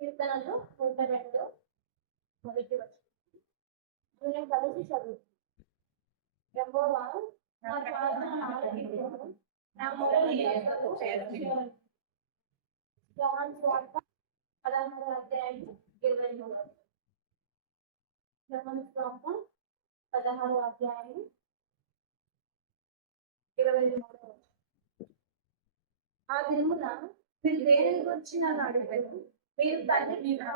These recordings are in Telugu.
కీర్తనలు నూట రెండు మొదటి వచ్చిన కలిసి చదువు. యెహోవా నా ప్రార్థన ఆలకించుము. నా మొర నీ యొద్దకు పదహారు అధ్యాయం ఇరవై మూడు. యోహాను పదహారు అధ్యాయం ఇరవై మూడవ ఆ దినమున మీరు దేని గురించి నన్ను అడిగారు మీరు తండ్రి మీ నా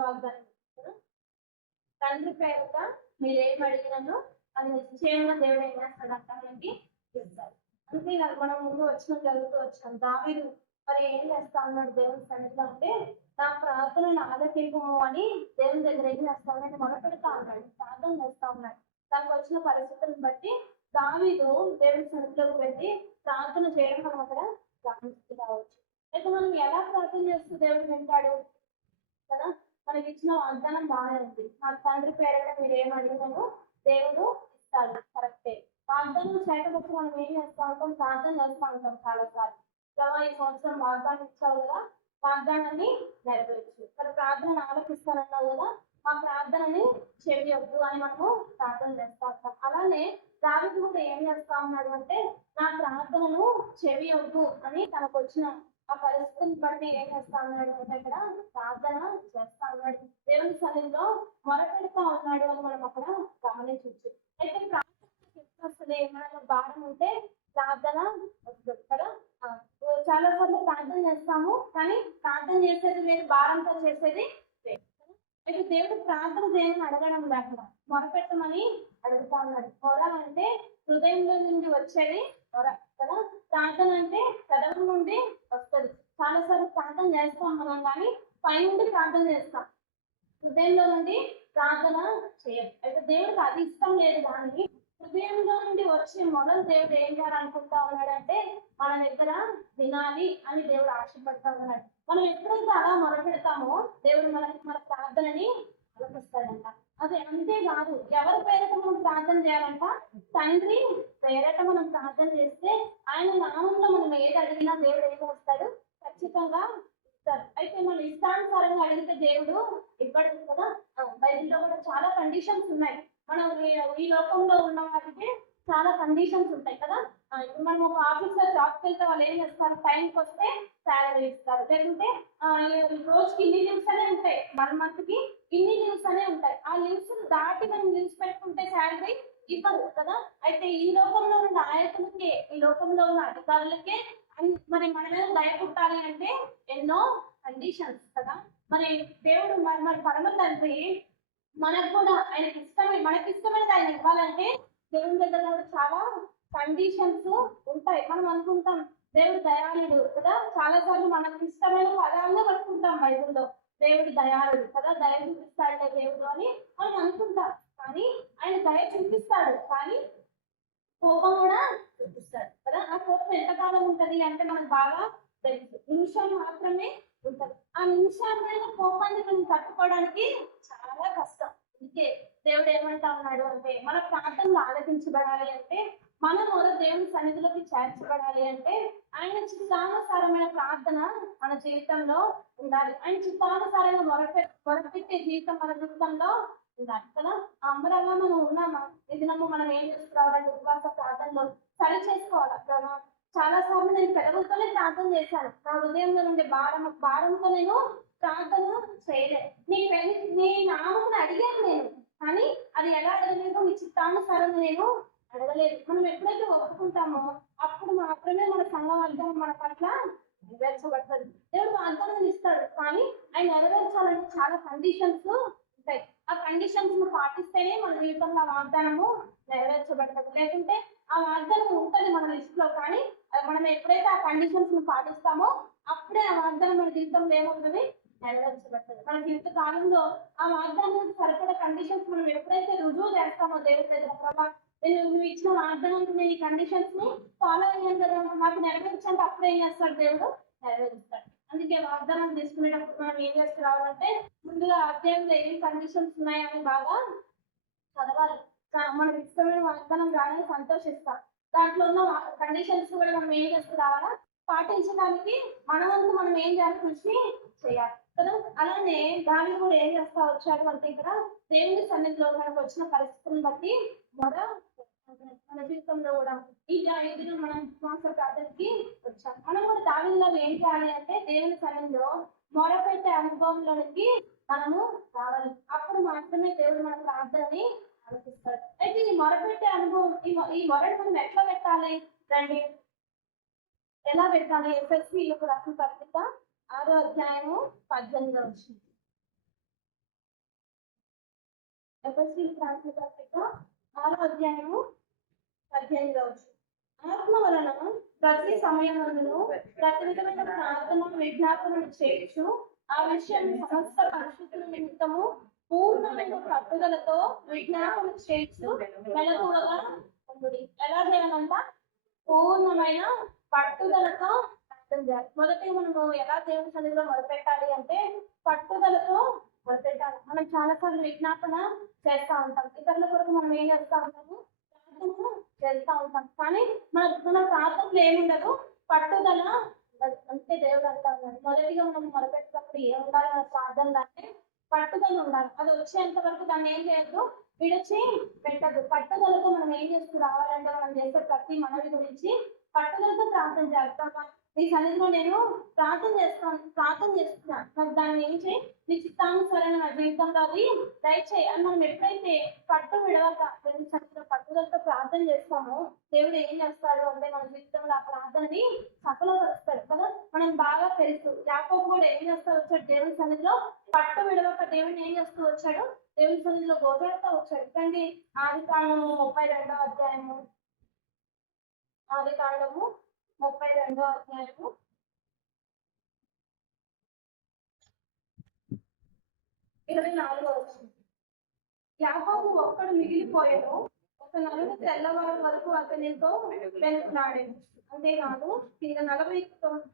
వాగ్దానం తండ్రి పేరుట మీరు ఏం అడిగినానో అది నిశ్చయంగా దేవుడు ఏం చేస్తాడంట మనకి ఇస్తారు. అంటే మనం ముందు వచ్చిన జరుగుతూ వచ్చాం దావీదు మరి ఏం చేస్తా ఉన్నాడు దేవుని సన్నిధిలో అంటే నా ప్రార్థనను ఆలకింపము అని దేవుని దగ్గర ఏం చేస్తా ఉన్నాడు మొదపెడతా ఉన్నాడు ప్రార్థన చేస్తా ఉన్నాడు తనకు వచ్చిన పరిస్థితులను బట్టి దావీదు దేవుని సన్నిధిలోకి వెళ్ళి ప్రార్థన చేయడం మనం అక్కడ గమనిస్తూ కావచ్చు అయితే మనం ఎలా ప్రార్థన చేస్తూ దేవుడు వింటాడు కదా? మనకి ఇచ్చిన వాగ్దానం బాగానే ఉంది. మా తండ్రి పేరైనా మీరు ఏం అడిగినారో దేవుడు ఇస్తాడు కరెక్టే. వాగ్దానం చేయకపోతే మనం ఏం చేస్తా ఉంటాం? ప్రార్థన చేస్తూ ఉంటాం చాలాసార్లు. సార్లు ప్రభా ఈ సంవత్సరం వాగ్దానం ఇచ్చావు కదా వాగ్దానాన్ని నెరవేర్చు. మరి ప్రార్థన ఆలోచిస్తానన్నావు కదా ఆ ప్రార్థనని చెవి అని మనము ప్రార్థన చేస్తా ఉంటాం. అలానే దావిది కూడా ఏం చేస్తా ఉన్నాడు అంటే నా ప్రార్థనను చెవి అని తనకు వచ్చిన ఆ పరిస్థితిని బట్టి ఏం చేస్తా ఉన్నాడు అంటే ఇక్కడ ప్రార్థన చేస్తా ఉన్నాడు. దేవుని సన్నిధిలో మొరపెడతా ఉన్నాడు అని మనం అక్కడ గమనించవచ్చు. అయితే ప్రార్థన ఎప్పుడు వస్తుంది? ఏమైనా భారం ఉంటే ప్రార్థన కదా చాలా సార్లు ప్రార్థన చేస్తాము కానీ ప్రార్థన చేసేది మీరు భారంతో చేసేది అయితే దేవుడు ప్రార్థన దేవుని అడగడం లేకుండా మొరపెట్టమని అడుగుతా ఉన్నాడు. మొర అంటే హృదయంలో నుండి వచ్చేది మొర కదా? ప్రార్థన అంటే పెదవుల నుండి వస్తుంది. చాలా సార్లు ప్రార్థన చేస్తాం మనం కానీ పై నుండి ప్రార్థన చేస్తాం. హృదయంలో నుండి ప్రార్థన చేయం. అయితే దేవుడికి అది ఇష్టం లేదు దానికి. హృదయంలో నుండి వచ్చే మొదలు దేవుడు ఏం చేయాలనుకుంటా ఉన్నాడంటే మన దగ్గర వినాలి అని దేవుడు ఆశపడతా ఉన్నాడు. మనం ఎప్పుడైతే అలా మొరపెడతామో దేవుడు మనకి మన ప్రార్థనని అలపిస్తాడంట అది అంతేకాదు ఎవరి పేరట మనం ప్రార్థన చేయాలంట? తండ్రి పేరట మనం ప్రార్థన చేస్తే ఆయన నామంలో మనం ఏది అడిగినా దేవుడు ఏం చేస్తాడు? ఖచ్చితంగా ఇస్తాడు అయితే మనం ఇష్టానుసారంగా అడిగితే దేవుడు ఇవ్వడు కదా? ఆ, బైబిల్లో కూడా చాలా కండిషన్స్ ఉన్నాయి. మనం ఈ- లోకంలో ఉన్న వారికి చాలా కండిషన్స్ ఉంటాయి కదా? ఇప్పుడు మనం ఒక ఆఫీస్లో జాబ్కి వెళ్తే వాళ్ళు ఏం చేస్తారు? టైంకి వస్తే శాలరీ ఇస్తారు. లేకుంటే రోజుకి ఇన్ని లీవ్స్ అనే ఉంటాయి. వన్ మంత్కి ఇన్ని లీవ్స్ అనే ఉంటాయి. ఆ లీవ్స్ దాటి మనం లీవ్స్ పెట్టుకుంటే శాలరీ ఇవ్వరు కదా? అయితే ఈ లోకంలో ఉన్న నాయకులకే ఈ లోకంలో ఉన్న అధికారులకే మరి మన మీద దయ పుట్టాలి అంటే ఎన్నో కండిషన్స్ కదా? మరి దేవుడు మరి మరి పరమ తండ్రి మనకు కూడా ఆయనకి ఇష్టమే మనకి ఇష్టమైనది ఆయన ఇవ్వాలంటే దేవుని దగ్గర కూడా చాలా కండిషన్స్ ఉంటాయి. మనం అనుకుంటాం దేవుడు దయాళుడు కదా చాలా సార్లు మనకు ఇష్టమైన పదాలను పట్టుకుంటాం బైబుల్లో. దేవుడు దయాళుడు కదా దయ చూపిస్తాడే దేవుడు అని మనం అనుకుంటాం. కానీ ఆయన దయ చూపిస్తాడు కానీ కోపం కూడా చూపిస్తాడు కదా. ఆ కోపం ఎంతకాలం ఉంటది అంటే మనకు బాగా తెలుసు. నిమిషం మాత్రమే ఉంటారు. ఆ నిమిషాలైన కోపాన్ని మనం తట్టుకోవడానికి చాలా కష్టం. అందుకే దేవుడు ఏమంటా ఉన్నాడు అంటే మన ప్రార్థనలు ఆలకించబడాలి అంటే మన దేవుని సన్నిధిలోకి చేర్చబడాలి అంటే ఆయన చిత్తానుసారమైన ప్రార్థన మన జీవితంలో ఉండాలి. ఆయన చిత్తానుసారమైన మొరపె మొరపెట్టే జీవితం మన జీవితంలో ఉండాలి కదా? అంబరాగా మనం ఉన్నామా? ఈ దినము మనం ఏం చేసుకోవాలంటే ఉపవాస ప్రార్థనలో సరి చేసుకోవాలి? ప్రభావం చాలా సార్లు నేను పెదవులతోనే ప్రార్థన చేశాను. నా హృదయంలో నుండి భారం భారంతో నేను ప్రార్థన చేయలేదు నీ పెళ్ళి నీ నామమును అడిగాను నేను కానీ అది ఎలా అడగలేదు మీ చిత్తానుసారం నేను అడగలేదు. మనం ఎప్పుడైతే ఒప్పుకుంటామో అప్పుడు మాత్రమే మన సంఘం అర్థం మన పట్ల నెరవేర్చబడుతుంది దేవుడు అర్థం ఇస్తాడు కానీ ఆయన నెరవేర్చాలంటే చాలా కండిషన్స్ ఉంటాయి. ఆ కండిషన్స్ను పాటిస్తేనే మన జీవితంలో వాగ్దానము నెరవేర్చబడుతుంది. లేకుంటే ఆ వాగ్దానం ఉంటుంది మన లిస్ట్లో కానీ అది మనం ఎప్పుడైతే ఆ కండిషన్స్ పాటిస్తామో అప్పుడే ఆ వాగ్దానం మన జీవితంలో ఏమవుతుంది నెరవేర్చబడుతుంది. మన జీవిత కాలంలో ఆ వాగ్దానం సరిపడే కండిషన్స్ మనం ఎప్పుడైతే రుజువు చేస్తామో దేవుడి దగ్గర ప్రభా నేను నువ్వు ఇచ్చిన వాగ్దానానికి నేను ఈ కండిషన్స్ని ఫాలో అయ్యాను కదా నాకు నెరవేర్చంటే అప్పుడు ఏం చేస్తాడు దేవుడు? నెరవేరుస్తాడు. అందుకే వాగ్దానం తీసుకునేటప్పుడు మనం ఏం చేసుకురావాలంటే ముందుగా అధ్యాయంలో ఏ కండిషన్స్ ఉన్నాయని బాగా చదవాలి. మనకు ఇష్టమైన వాగ్దానం రాని సంతోషిస్తాం. దాంట్లో ఉన్న కండిషన్స్ కూడా మనం ఏం చేస్తూ రావాలా? పాటించడానికి మన వంతు మనం ఏం చేయాలి? కృషి చేయాలి. కదా? అలానే దాన్ని కూడా ఏం చేస్తా వచ్చాడు అంటే ఇక్కడ దేవుని సన్నిధిలో మనకు వచ్చిన పరిస్థితులను బట్టి మొర మన జీవితంలో కూడా ఈ ఐదును మనం విశ్వాస ప్రార్థనకి వచ్చాం. మనం కూడా దానిలో ఏం చేయాలి అంటే దేవుని సన్నిధిలో మొరపెట్టే అనుభవంలోనికి మనము రావాలి. అప్పుడు మాత్రమే దేవుడు మన ప్రార్థనని ఆలోచిస్తాడు అయితే ఈ మొరపెట్టే అనుభవం ఈ మొ- మనం ఎట్లా పెట్టాలి? రండి. ఎలా పెట్టాలి? ఎఫ్ఎస్సి ఎస్ఎస్సి రత్న పత్రిక ఆరో అధ్యాయము పద్దెనిమిదో వచ్చింది. ఎఫ్ఎస్సి రత్న పత్రిక ఆరో అధ్యాయము పద్దెనిమిదో వచ్చింది. ఆత్మ వలన ప్రతి సమయమును ప్రతి విధమైన ప్రార్థన విజ్ఞాపనలు చేయొచ్చు ఆ విషయాన్ని సమస్త పరిస్థితుల నిమిత్తము పూర్ణమైన పట్టుదలతో విజ్ఞాపన చేయొచ్చు మెలకువగా ఎలా చేయాలంట? పూర్ణమైన పట్టుదలతో చేయాలి. మొదటి మనము ఎలా దేవుని సన్నిధిలో మొదలుపెట్టాలి అంటే పట్టుదలతో మొదలుపెట్టాలి మనం చాలా సార్లు విజ్ఞాపన చేస్తా ఉంటాం. ఇతరుల కొరకు మనం ఏం చేస్తా ఉంటాము? ప్రార్థన చేస్తా ఉంటాం. కానీ మన మన ప్రార్థనలు ఏముండదు పట్టుదల అంటే అంతే దేవుడు అంతా ఉన్నాడు మొదటిగా మనం మొదలుపెట్టినప్పుడు ఏం మన ప్రార్థనలో అంటే పట్టుదల ఉండాలి అది వచ్చేంత వరకు దాన్ని ఏం చేయొద్దు విడిచి పెట్టద్దు. పట్టుదలతో మనం ఏం చేస్తూ రావాలంటే మనం చేసే ప్రతి మనవి గురించి పట్టుదలతో ప్రార్థన చేస్తాం నీ సన్నిధిలో నేను ప్రార్థన చేస్తాను ప్రార్థన చేస్తున్నాను. నాకు దాన్ని ఏం చేయి నీ చిత్తానుసారంగా నా జీవితంలో అది దయచేయి అని మనం ఎప్పుడైతే పట్టు విడవక దేవుని సన్నిధిలో పట్టుదలతో ప్రార్థన చేస్తామో దేవుడు ఏం చేస్తాడు అంటే మన జీవితంలో ఆ ప్రార్థనని సఫలపరుస్తాడు కదా? మనం బాగా తెలుసు. యాకోబు కూడా ఏం చేస్తా వచ్చాడు దేవుని సన్నిధిలో పట్టు విడవక దేవుడిని ఏం చేస్తూ వచ్చాడు? దేవుని సన్నిధిలో గోచరిస్తా వచ్చాడు. కానీ ఆది కాండము ముప్పై రెండవ అధ్యాయము. ఆది కాండము ముప్పై రెండో అధ్యాయము. ఇరవై నాలుగో వచ్చింది యాకోబు ఒక్కడు మిగిలిపోయాడు. ఒక నలుగు తెల్లవారు వరకు అతనితో వెనుకలాడాడు అంతేకాదు ఇక నలభై తొమ్మిది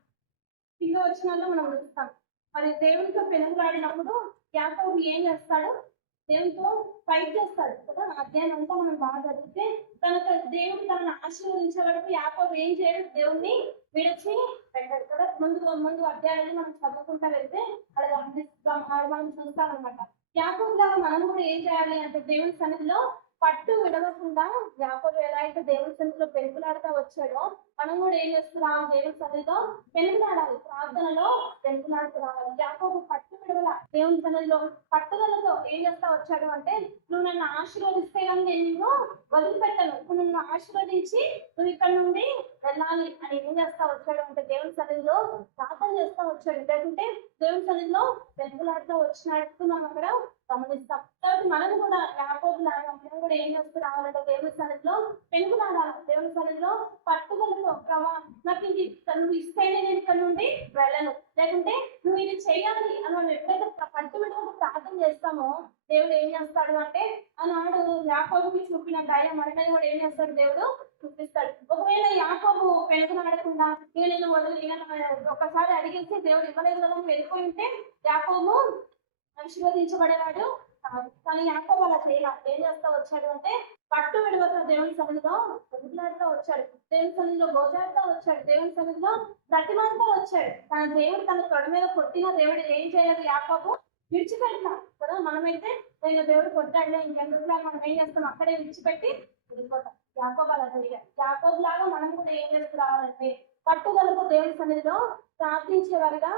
కింద వచ్చినాల్లో మనం చూస్తాం. మరి దేవునితో పెనుగులాడినప్పుడు యాకోబు ఏం చేస్తాడు? దేవునితో ఫైట్ చేస్తాడు కదా. అధ్యాయం అంతా మనం బాగా చదివితే తనకు దేవుడు తనను ఆశీర్వదించే వరకు యాకోబు ఏం చేయడు? దేవుణ్ణి విడిచి పెట్టాడు కదా ముందు ముందు అధ్యాయాన్ని మనం చదువుకుంటా వెళ్తే అక్కడ గమనిస్తాం మనం చూస్తాం అనమాట యాకోబు మనం కూడా ఏం చేయాలి అంటే దేవుని సన్నిధిలో పట్టు విడవకుండా యాకోబు ఎలా అయితే దేవుని సన్నిధిలో పెంపులాడుతూ వచ్చాడో మనం కూడా ఏం చేస్తున్నాం? దేవుని సన్నిధిలో పెరుగులాడాలి. ప్రార్థనలో పెంపులాడుతూ రావాలి. యాకోబు పట్టు విడవల. దేవుని సన్నిధిలో పట్టుదలతో ఏం చేస్తా వచ్చాడు అంటే నువ్వు నన్ను ఆశీర్వదిస్తే కానీ నేను నిన్ను వదిలిపెట్టను. ఇప్పుడు నన్ను ఆశీర్వదించి నువ్వు ఇక్కడ నుండి వెళ్ళాలి అని ఏం చేస్తా వచ్చాడు అంటే దేవుని సన్నిధిలో ప్రార్థన చేస్తా వచ్చాడు. లేకుంటే దేవుని సన్నిధిలో పెంపులాడుతూ వచ్చినట్టు మనం అక్కడ గమనిస్తాం. మనం కూడా యాకోబు లాగా మనం కూడా ఏం చేస్తూ రావాలంటే దేవుని సన్నిధిలో పెరుగులాడాలి దేవుని సన్నిధిలో పట్టుదలతో ప్రభా నాకు ఇది నువ్వు ఇస్తేనే నేను ఇక్కడ నుండి వెళ్ళను. లేకుంటే నువ్వు ఇది చేయాలి అని మనం ఎప్పుడైతే పట్టుబడి ప్రార్థన చేస్తామో దేవుడు ఏం చేస్తాడు అంటే ఆనాడు యాకోబుకి చూపిన ధైర్యం అనేది కూడా ఏం చేస్తాడు దేవుడు? చూపిస్తాడు. ఒకవేళ యాకోబు పెనుగులాడకుండా ఇక నేను వదిలి ఇక ఒకసారి అడిగేసి దేవుడు ఇవ్వలేదు కదా అని ఉంటే యాకోబు ఆశీర్వదించబడేవాడు. కానీ యాకోబు అలా చేయాలి ఏం చేస్తా వచ్చాడు అంటే పట్టు విడవక దేవుని సన్నిధిలో వదిలాడుతూ వచ్చాడు దేవుని సన్నిధిలో గోజాడుతూ వచ్చాడు దేవుని సన్నిధిలో ప్రతిమంతా వచ్చాడు తన దేవుడు తన తొడ మీద కొట్టిన దేవుడు ఏం చేయదు యాకోబు? విడిచిపెట్టినా కదా? మనమైతే నేను దేవుడు కొట్టాడులే ఇంకెందుకులా మనం ఏం చేస్తాం? అక్కడే విడిచిపెట్టి వెళ్ళిపోతాం యాకోబు అలా చేయాలి యాకోబు లాగా మనం కూడా ఏం చేస్తూ రావాలంటే పట్టుదలతో దేవుని సన్నిధిలో ప్రార్థించేవారుగా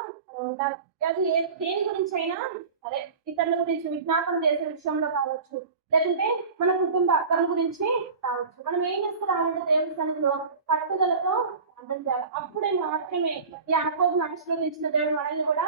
ఉంటారు అది దేని గురించి అయినా సరే ఇతరుల గురించి విజ్ఞాపన చేసే విషయంలో కావచ్చు లేకుంటే మన కుటుంబ అక్కల గురించి కావచ్చు. మనం ఏం చేసుకోవాలంటే దేవుడి సన్నిధిలో పట్టుదలతో అర్థం చేయాలి. అప్పుడే మాత్రమే ఈ యాకోబును ఆశీర్వదించిన దేవుడు మనల్ని కూడా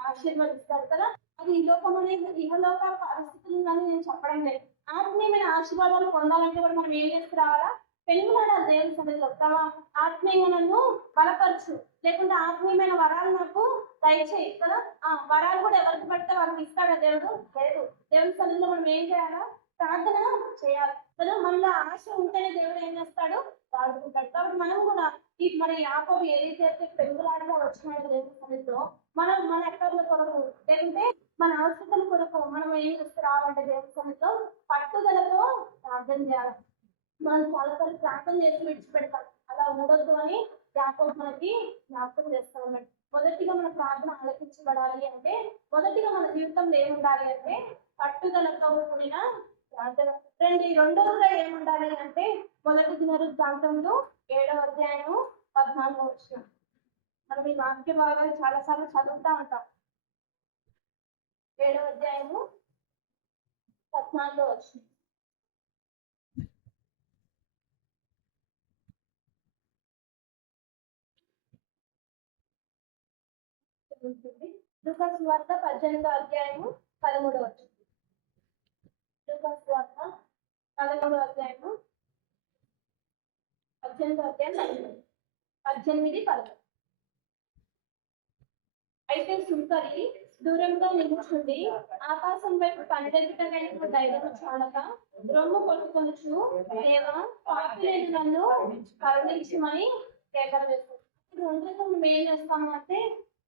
ఆశీర్వదిస్తారు కదా. అది ఈ లోకం అనేది ఇహలోక పరిస్థితులు నేను చెప్పడం లేదు. ఆత్మీయమైన ఆశీర్వాదాలు పొందాలంటే కూడా మనం ఏం చేసుకురావాలా పెనుగులాడాలి దేవుని సన్నిధిలో. ప్రభా ఆత్మీయంగా నన్ను బలపరచు. లేకుంటే ఆత్మీయమైన వరాలు నాకు దయచేయి. కదా? ఆ వరాలు కూడా ఎవరికి పడితే వాళ్ళకి ఇస్తాడా దేవుడు? లేదు. దేవుని సన్నిధిలో మనం ఏం చేయాలా? ప్రార్థన చేయాలి. కదా? మనలో ఆశ ఉంటేనే దేవుడు ఏం చేస్తాడు? వాడుకుంటాడు. కాబట్టి మనం కూడా ఈ మన యాకోబు ఏదైతే అయితే పెరుగులాడగా వచ్చినాడు దేవుని సన్నిధిలో మనం మన ఎక్కర్ల కొరకు లేకుంటే మన అవసరతల కొరకు మనం ఏం తీసుకురావాలంటే దేవుడి సన్నిధిలో పట్టుదలతో ప్రార్థన చేయాలి. మనం చాలా సార్లు ప్రార్థన చేసి విడిచిపెడతాం. అలా ఉండొద్దు అని యాకోబ్ మనకి జ్ఞాపకం చేస్తా మొదటిగా మన ప్రార్థన ఆలకించబడాలి అంటే మొదటిగా మన జీవితంలో ఏముండాలి అంటే పట్టుదలతో కూడిన ప్రార్థన. రెండు రెండవదిగా ఏముండాలి అంటే మొదటి దినవృత్తాంతంలో ఏడవ అధ్యాయము పద్నాలుగు వచ్చిన మనం ఈ వాక్య భాగాలు చాలా సార్లు చదువుతా ఉంటాం. ఏడవ అధ్యాయము పద్నాలుగో వచ్చిన ఉంటుంది లూకాస్ వార్త పద్దెనిమిదో అధ్యాయము పదమూడవ వచ్చింది లూకాస్ వార్త పదమూడవ అధ్యాయము పద్దెనిమిదో అధ్యాయం పద్దెనిమిది పదమూడు అయితే సుంకరి దూరంగా నిలుచుండి ఆకాశం వైపు కనిపెట్టగలిగిన ధైర్యం చాలక రొమ్ము కొట్టుకొనుచు దేవా పాపిలేని నన్ను కరుణించమని కేకలు వేస్తుంది రెండోది మనం ఏం చేస్తామంటే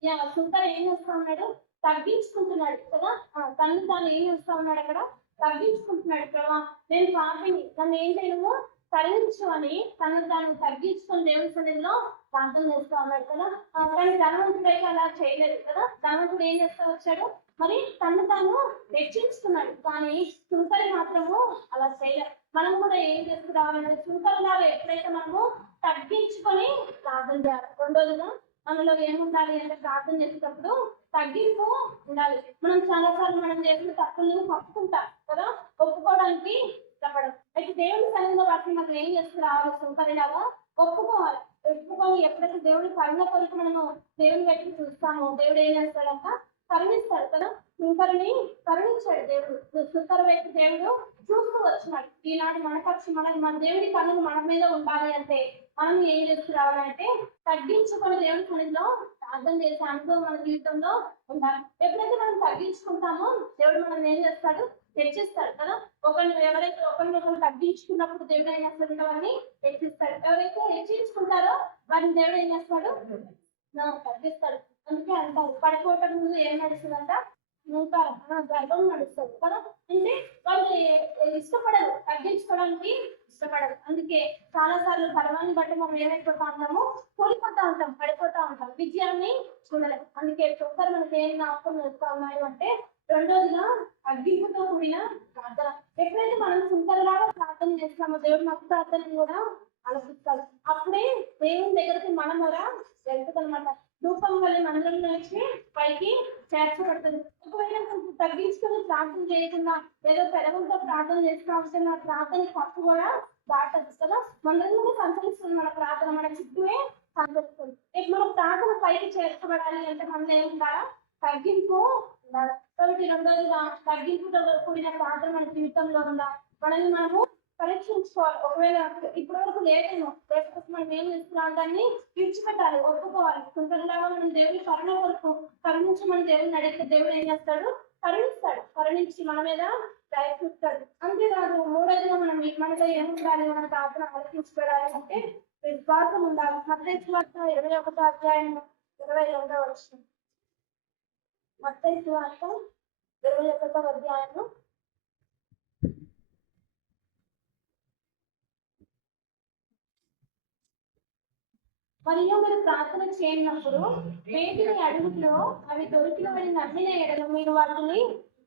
యా సుంకర ఏం చేస్తా ఉన్నాడు తగ్గించుకుంటున్నాడు కదా? తను తాను ఏం చేస్తా ఉన్నాడు అక్కడ? తగ్గించుకుంటున్నాడు కదా నేను పాపిని నన్ను ఏం చేయను తగ్గించు అని తను తాను తగ్గించుకుని దేవుని సన్నిధిలో ప్రార్థన చేస్తా ఉన్నాడు కదా? ఆ, కానీ ధనవంతుడైతే అలా చేయలేదు కదా? ధనవంతుడు ఏం చేస్తా వచ్చాడు? మరి తను తాను హెచ్చించుకున్నాడు కానీ సుంకరి మాత్రము అలా చేయలేదు మనం కూడా ఏం చేసుకురావాలంటే సుంకరలాగా ఎప్పుడైతే మనము తగ్గించుకొని ప్రార్థన చేయాలి. రెండోదిగా మనలో ఏముండాలి అంటే ప్రార్థన చేసేటప్పుడు తగ్గింపు ఉండాలి. మనం చాలా సార్లు మనం చేసిన తప్పులను ఒప్పుకుంటాం కదా? ఒప్పుకోవడానికి ఇష్టపడం అయితే దేవుని సన్నిధిలో వాటిని మనం ఏం చేసుకురావాలి సుంకరిలాగా ఒప్పుకోవాలి. ఒప్పుకొని ఎప్పుడైతే దేవుడి కరుణ కొరకు మనము దేవుని వ్యక్తి చూస్తామో దేవుడు ఏం చేస్తాడంట? కరుణిస్తాడు కదా? సుంకరిని కరుణించాడు దేవుడు. సుంకర వ్యక్తి దేవుడు చూస్తూ వచ్చినాడు ఈనాడు మన పక్షి మన మన దేవుడి కన్నులు మన మీద ఉండాలి అంటే మనం ఏం చేసుకురావాలంటే తగ్గించుకొని దేవుడి సన్నిధిలో ప్రార్థన చేసే అనుభవం మన జీవితంలో ఉండాలి. ఎప్పుడైతే మనం తగ్గించుకుంటామో దేవుడు మనం ఏం చేస్తాడు? హెచ్చిస్తాడు కదా? ఒకరిని ఎవరైతే ఒకరిని ఒకరు తగ్గించుకున్నప్పుడు దేవుడు ఏం చేస్తాడు? వారిని హెచ్చిస్తాడు. ఎవరైతే హెచ్చించుకుంటారో వారిని దేవుడు ఏం చేస్తాడు? తగ్గిస్తాడు. అందుకే అంటారు. పడిపోవటం ముందు ఏం నడుస్తుందంట? గర్వం నడుస్తుంది కదా? అంటే వాళ్ళు ఇష్టపడరు తగ్గించుకోవడానికి ఇష్టపడరు. అందుకే చాలా సార్లు గర్వాన్ని బట్టి మనం ఏమైపోతా ఉంటాము కోల్పోతా ఉంటాం పడిపోతా ఉంటాం. విజయాన్ని చూడలేము అందుకే ఒక్కరు మనకి ఏం జ్ఞాపకం వస్తా ఉన్నారు అంటే రెండోదిగా తగ్గింపుతో కూడిన ప్రార్థన. ఎప్పుడైతే మనం సుంకరలాగా ప్రార్థన చేస్తామో దేవుడు మాకు ప్రార్థన కూడా ఆలోచిస్తాడు అప్పుడే దేవుని దగ్గరికి మనం మొర వెళ్తుంది అనమాట రూపం వల్ల మనలో నుంచి పైకి చేర్చబడుతుంది. ఒకవేళ తగ్గించుకొని ప్రార్థన చేయకుండా ఏదో పెరగంతో ప్రార్థన చేసుకోవాల్సిన ప్రార్థన పట్టు కూడా దాటదు కదా? మనలో కూడా సంచరిస్తుంది మన ప్రార్థన మన చుట్టూనే సంచరిస్తుంది. ఇప్పుడు మనం ప్రార్థన పైకి చేర్చబడాలి అంటే మనం ఏం ఉండాలా? తగ్గింపు ఉండాలి. కాబట్టి రెండోదిగా తగ్గింపుతో కూడిన ప్రార్థన మన జీవితంలో ఉందా మనల్ని మనము పరీక్షించుకోవాలి ఒకవేళ ఇప్పటి వరకు లేదేమో లేకపోతే మనం ఏం చేస్తున్నాం? దాన్ని విడిచిపెట్టాలి ఒప్పుకోవాలి. కొంతలాగా మనం దేవుని కరుణ తరణించి మన దేవుని అడిగితే దేవుడు ఏం చేస్తాడు? కరుణిస్తాడు. కరుణించి మన మీద దయ చూస్తాడు అంతేకాదు మూడోదిగా మనం మనలో ఉండాలి మన ప్రార్థన ఆలోచించుకోవాలి అంటే విశ్వాసం ఉండాలి. మత్తయి వార్త ఇరవై ఒకటో అధ్యాయం ఇరవై రెండో వచ్చిన మత్తయి వార్త ఇరవై ఒకటో అధ్యాయం మరియు మీరు ప్రార్థన చేయనప్పుడు వేటిని అడుగులో అవి దొరికినవని నమ్మిన ఎడలు మీరు వాటిని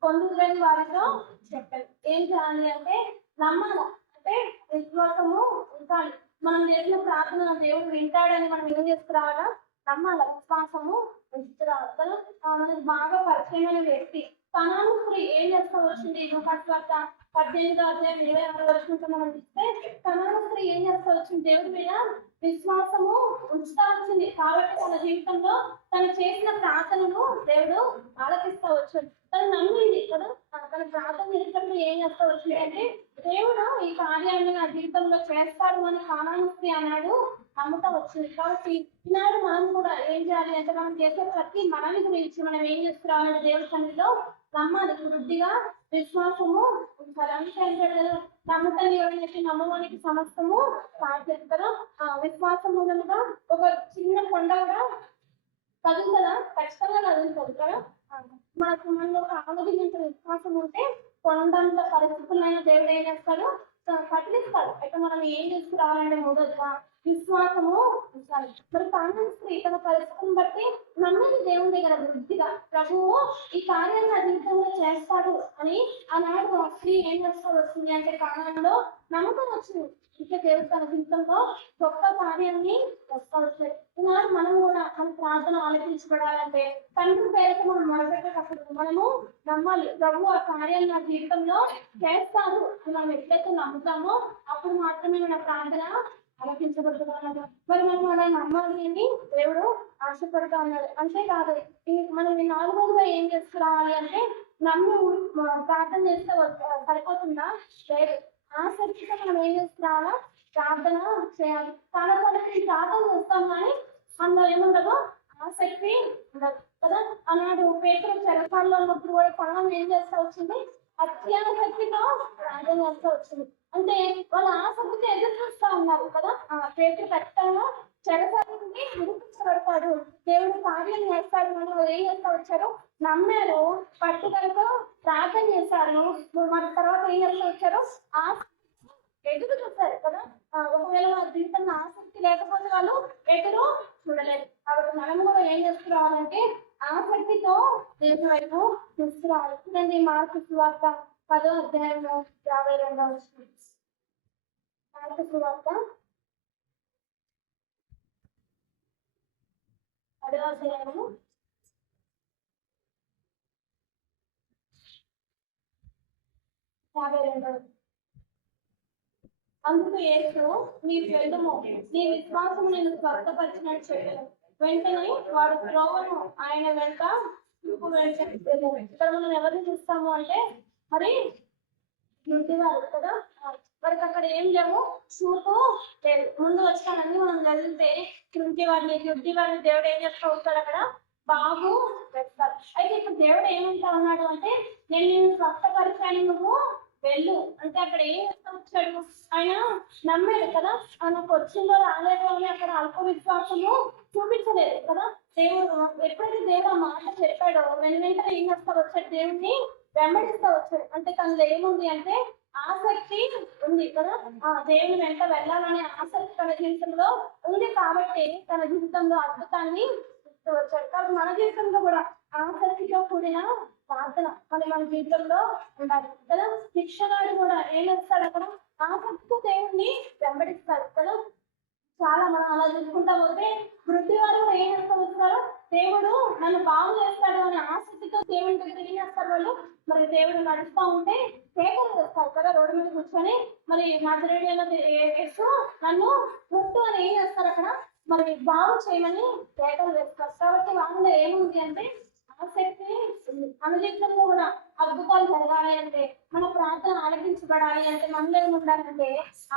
పొందుదని వారితో చెప్పాలి ఏం చేయాలి అంటే నమ్మను అంటే విశ్వాసము ఉండాలి. మనం చేసిన ప్రార్థన దేవుడు వింటాడని మనం ఏం చేసుకురావాలా? నమ్మాలి? విశ్వాసము ఉంచుకురావాలి? కదా మనకు బాగా పరిచయమైన వ్యక్తి. తనను స్త్రీ ఏం చేసుకోవచ్చింది వచ్చింది లూకాస్ పద్దెనిమిదో అధ్యాయం ఇరవై ఆరు వరకు మనం ఇస్తే తనను స్త్రీ ఏం చేస్తా దేవుడి మీద విశ్వాసము ఉంచుతా వచ్చింది కాబట్టి తన జీవితంలో తను చేసిన ప్రార్థనను దేవుడు ఆలకిస్తా వచ్చాడు తను నమ్మింది కదా? తన- ప్రార్థన చేసేటప్పుడు ఏం చేస్తా వచ్చింది అంటే దేవుడు ఈ కార్యాన్ని నా జీవితంలో చేస్తాడు అని కానానుస్త్రీ అన్నాడు నమ్ముతా వచ్చింది కాబట్టి ఈనాడు మనం కూడా ఏం చేయాలి అంటే మనం చేసే ప్రతి మనవి గురించి మనం ఏం చేసుకురావాలంటే దేవుడి సన్నిధిలో నమ్మాలి. వృద్ధిగా విశ్వాసము ఉంచాలి అంటే అంటాడు కదా నమ్మవానికి సమస్తము సాధ్యం ఆ విశ్వాసం మూలంగా ఒక చిన్న కొండ కూడా కదులుతుందా? ఖచ్చితంగా కదులుతుంది కదా? మనకు మనలో ఒక ఆలోచించిన విశ్వాసం ఉంటే కొండంత పరిస్థితులైన దేవుడు ఏం చేస్తాడు? కదిలిస్తాడు అయితే మనం ఏం తీసుకురావాలంటే మూడోదిగా విశ్వాసము ఉంచాలి మరి కారణం స్త్రీ తన పరిస్థితిని బట్టి నమ్మని దేవుని దగ్గర వృద్ధిగా ప్రభువు ఈ కార్యాన్ని నా జీవితంలో చేస్తాడు అని ఆనాడు స్త్రీ ఏం చేస్తాడు వస్తుంది అంటే కారణంలో నమ్మకం వచ్చింది. ఇంకా దేవుడు తన జీవితంలో గొప్ప కార్యాన్ని వస్తాడు ఈనాడు మనం కూడా మన ప్రార్థన ఆలోచించబడాలంటే తండ్రి పేరుతో మనం మొదలెట్టేటప్పుడు మనము నమ్మాలి ప్రభు ఆ కార్యాన్ని నా జీవితంలో చేస్తాడు అని మనం ఎట్లయితే నమ్ముతామో అప్పుడు మాత్రమే మన ప్రార్థన అలపించబడుతున్నాడు మరి మనం అలా నమ్మాలి దేవుడు ఆశపడుతూ ఉన్నాడు. అంతేకాదు మనం ఈ నాలుగోగా ఏం చేసుకురావాలి అంటే నమ్మి ప్రార్థన చేస్తే సరిపోతుందా? లేదు. ఆసక్తిగా మనం ఏం చేసుకురావాలా ప్రార్థన చేయాలి. చాలా సార్లు ప్రార్థన చేస్తాం కానీ అందులో ఏముండదు? ఆసక్తి ఉండదు. కదా? అన్నాడు పేపర్ చెరసాల్లో ఉన్నప్పుడు కూడా పనులను ఏం చేస్తా వచ్చింది? అత్యాసక్తితో ప్రార్థన చేస్తూ వచ్చింది. అంటే వాళ్ళ ఆసక్తితో ఎదురు చూస్తా ఉన్నారు కదా? ఆ పేపర్ ఖచ్చితంగా చెరసాల దేవుడు కార్యం చేస్తాడు. మనం వాళ్ళు ఏం చేస్తా వచ్చారు? నమ్మారు. పట్టుదలతో ప్రార్థన చేశారు. మన తర్వాత ఏం చేస్తా వచ్చారు? ఆ ఎదురు చూస్తారు కదా? ఒకవేళ వాళ్ళ జీవితంలో ఆసక్తి లేకపోతే వాళ్ళు ఎదురు చూడలేదు. కాబట్టి మనం కూడా ఏం చేసుకురావాలంటే ఆసక్తితో దేవుని వైపు చూస్తున్నారు. చూడండి మార్పు సువార్త పదో అధ్యాయంలో యాభై రెండవ వచనం. మార్పు సువార్త పదో అధ్యాయము. యాభై రెండవ అందుకు ఏసు నీకు వెళ్ళము నీ విశ్వాసము నేను స్వస్థపరిచినట్టు చెప్పాను. వెంటనే వాడు త్రోవను ఆయన వెంట చూపు ఇక్కడ మనం ఎవరిని చూస్తాము అంటే మరి గుడ్డివారు కదా? వారికి అక్కడ ఏం లేవు. చూపు ముందు వచ్చానని మనం చదివితే గుడ్డి వారిని గుడ్డి వారిని దేవుడు ఏం చేస్తా ఉంటాడు అక్కడ? బాగు పెడతారు అయితే ఇప్పుడు దేవుడు ఏమంటా ఉన్నాడు అంటే నేను నేను స్వస్థపరిచాను నువ్వు వెళ్ళు. అంటే అక్కడ ఏం వచ్చాడు ఆయన నమ్మాడు కదా? ఆయనకు వచ్చిందో రాలేదో అని అక్కడ అల్ప విశ్వాసము చూపించలేదు కదా? దేవుడు ఎప్పుడైతే దేవుడు ఆ మాట చెప్పాడో వెను వెంటనే ఏం చేస్తా వచ్చాడు దేవుడిని వెంబడిస్తా వచ్చాడు. అంటే తనలో ఏముంది అంటే ఆసక్తి ఉంది కదా? ఆ దేవుని వెంట వెళ్ళాలనే ఆసక్తి తన జీవితంలో ఉంది కాబట్టి తన జీవితంలో అద్భుతాన్ని ఇస్తూ వచ్చాడు. కాబట్టి మన జీవితంలో కూడా ఆసక్తితో కూడిన ప్రార్థన. మరి మన జీవితంలో ఉండాలి. కదా? శిక్షణాడు కూడా ఏం చేస్తాడు అక్కడ? ఆసక్తితో దేవుణ్ణి వెంబడిస్తాడు. కదా? చాలా మనం అలా చూసుకుంటా పోతే వృద్ధి వారు కూడా ఏం చేస్తూ వస్తారు దేవుడు నన్ను బాగు చేస్తాడు అనే ఆసక్తితో దేవుని దగ్గర ఏం చేస్తారు వాళ్ళు? మరి దేవుడు నడుస్తూ ఉంటే కేకలు చేస్తారు కదా? రోడ్డు మీద కూర్చొని. మరి నజరేడియోలో వేస్తూ నన్ను ముట్టు అని ఏం చేస్తారు అక్కడ? మరి బాగు చేయమని కేకలు వేస్తారు. కాబట్టి వాళ్ళలో ఏముంది అంటే ఆసక్తి ఉంది జీవితంలో కూడా అద్భుతాలు జరగాలి అంటే మన ప్రార్థన ఆలకించబడాలి అంటే మనలో ఏమి ఉండాలంటే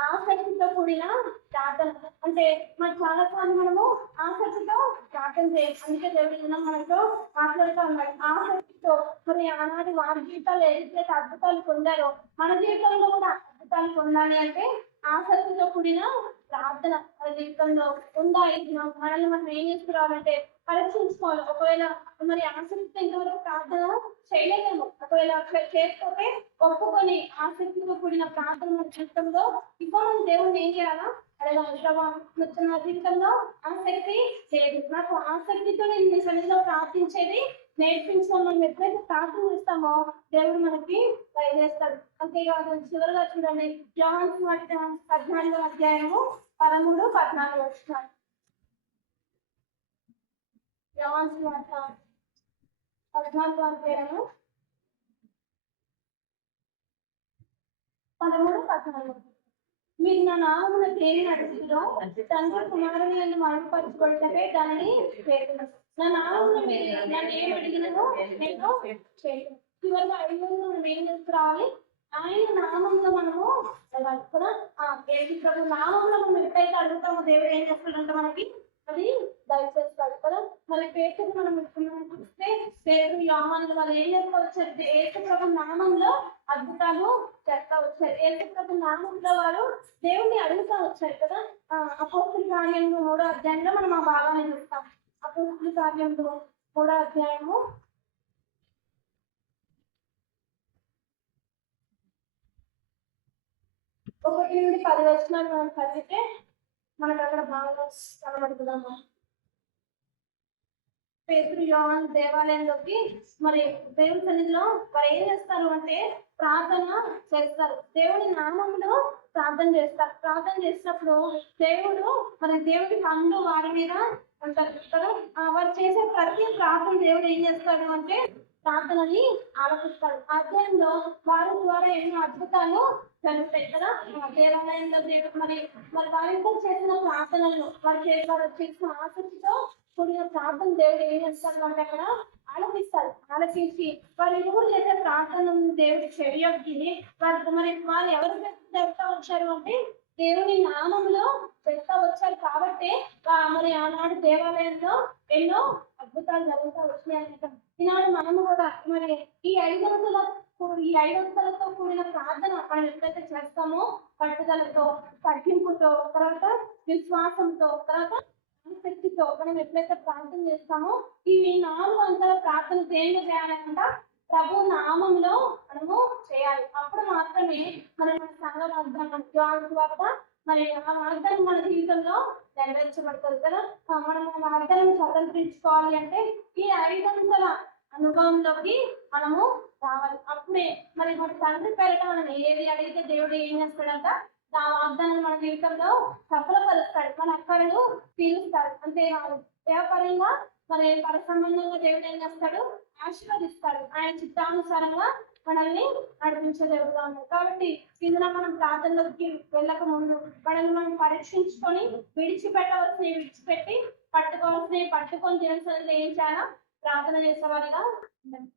ఆసక్తితో కూడిన ప్రార్థన. అంటే మన చాలా సార్లు మనము ఆసక్తితో ప్రార్థన చేయాలి అందుకే దేవుడు మనతో మాట్లాడుతూ ఉన్నాడు ఆసక్తితో మరి ఆనాటి వారి జీవితాలు ఏదైతే అద్భుతాలు పొందారో మన జీవితంలో కూడా అద్భుతాలు పొందాలి అంటే ఆసక్తితో కూడిన ప్రార్థన మన జీవితంలో ఉందా ఇది మనల్ని మనం ఏం చేసుకురావాలంటే పరీక్షించుకోవాలి ఒకవేళ మరి ఆసక్తి ఎంతవరకు ప్రార్థన చేయలేము ఒకవేళ అక్కడ చేయకపోతే ఒప్పుకొని ఆసక్తితో కూడిన ప్రార్థన మన జీవితంలో ఇప్పుడు మనం దేవుణ్ణి ఏం చేయాలా? అడగాలి నా జీవితంలో ఆసక్తి లేదు. నాకు ఆసక్తితో నేను మీ సన్నిధిలో ప్రార్థించేది నేర్పించడం మనం ఎప్పుడైతే ప్రార్థన చేస్తామో దేవుడు మనకి దయచేస్తాడు. అంతేకాదు చివరిగా చూడండి. యోహాను వాటి పద్నాలుగో అధ్యాయము పదమూడు పద్నాలుగు వచ్చినాడు యోహాను సువార్త పద్నాలుగో అధ్యాయము పదమూడు పద్నాలుగు. మీరు నా నామమున దేని నడుచులో తండ్రి కుమారుని నన్ను మరుగుపరచుకోవటమే దానిని చేతులు నా నామమున మీరు నన్ను ఏం అడిగినదో నేను చేయను. చివరిగా ఐదు మనం ఏం చేసుకురావాలి ఆయన నామంలో మనము కూడా కదా? ప్రభు నామంలో మనం ఎప్పుడైతే అడుగుతామో దేవుడు ఏం చేస్తాడంటే మనకి అది దయచేస్తాడు కదా మళ్ళీ పేరు మనం చూస్తే పేరు యోహాన్లు వాళ్ళు ఏం చేస్తా ఏసు ప్రభు నామంలో అద్భుతాలు చేస్తా వచ్చారు. ఏసు ప్రభు నామంలో వారు దేవుణ్ణి అడుగుతా వచ్చారు కదా. అపోస్తుల కార్యంలో మూడో అధ్యాయంలో మనం ఆ భాగాన్ని చూస్తాం. అపోస్తుల కార్యంలో మూడో అధ్యాయము. ఒకటి నుండి పది వచనాలు మనం చదివితే మనకు అక్కడ బాగా కనబడుతుందమ్మా. పేతురు యోహన్ దేవాలయంలోకి మరి దేవుని సన్నిధిలో వారు ఏం చేస్తారు అంటే ప్రార్థన చేస్తారు. దేవుని నామంలో ప్రార్థన చేస్తారు. ప్రార్థన చేసినప్పుడు దేవుడు మరి దేవుడి పనులు వారి మీద అంటారు. వారు చేసే ప్రతి ప్రార్థన దేవుడు ఏం చేస్తాడు అంటే ప్రార్థనని ఆలోచిస్తాడు అధ్యాయంలో వారి ద్వారా ఎన్నో అద్భుతాలు కదా? దేవాలయంలో దేవుడు మరి మరి వారిద్దరు చేసిన ప్రార్థనలు వారు వారు చేసిన ఆసక్తితో కూడిన ప్రార్థన దేవుడు ఏం చేస్తారు అంటే అక్కడ ఆలపిస్తారు ఆలపించి వారు ఎవరు చేసే ప్రార్థన దేవుడి చెవియొక్కి వారు మరి వారు ఎవరు చెప్తా వచ్చారు అంటే దేవుని నామంలో పెడతా వచ్చారు కాబట్టి వా- మరి ఆనాడు దేవాలయంలో ఎన్నో అద్భుతాలు జరుగుతూ వచ్చినాయి ఈనాడు మనము కూడా మరి ఈ ఐదు రోజుల ఈ ఐదొంతలతో కూడిన ప్రార్థన మనం ఎప్పుడైతే చేస్తామో పట్టుదలతో తగ్గింపుతో తర్వాత విశ్వాసంతో తర్వాత శక్తితో మనం ఎప్పుడైతే ప్రార్థన చేస్తామో ఈ నాలుగు అంతల ప్రార్థన దేని చేయాలంట ప్రభు నామంలో మనము చేయాలి. అప్పుడు మాత్రమే మనం మన సంఘ వాగ్దానం యోహాను తర్వాత మరి ఆ వాగ్దానం మన జీవితంలో నెరవేర్చబడుతుంది కదా? మనం ఆ వాగ్దానం స్వతంత్రించుకోవాలి అంటే ఈ ఐదంతల అనుభవంలోకి మనము రావాలి అప్పుడే మరి మన తండ్రి పేరట మనం ఏది అడిగితే దేవుడు ఏం చేస్తాడంట? ఆ వాగ్దానం మన జీవితంలో సఫలపరుస్తాడు. మన అక్కడను తీరుస్తాడు. అంతేకాదు వ్యాపారంగా మరి పర సంబంధంగా దేవుడు ఏం చేస్తాడు? ఆశీర్వదిస్తాడు. ఆయన చిత్తానుసారంగా మనల్ని నడిపించే దేవుడుగా ఉన్నాడు. కాబట్టి ఇందులో మనం ప్రార్థనలోకి వెళ్ళక ముందు మనల్ని మనం పరీక్షించుకొని విడిచిపెట్టవలసినవి విడిచిపెట్టి పట్టుకోవాల్సినవి పట్టుకొని తినవలసినది ఏం చేయాలా? ప్రార్థన చేసేవారిగా ఉండాలి.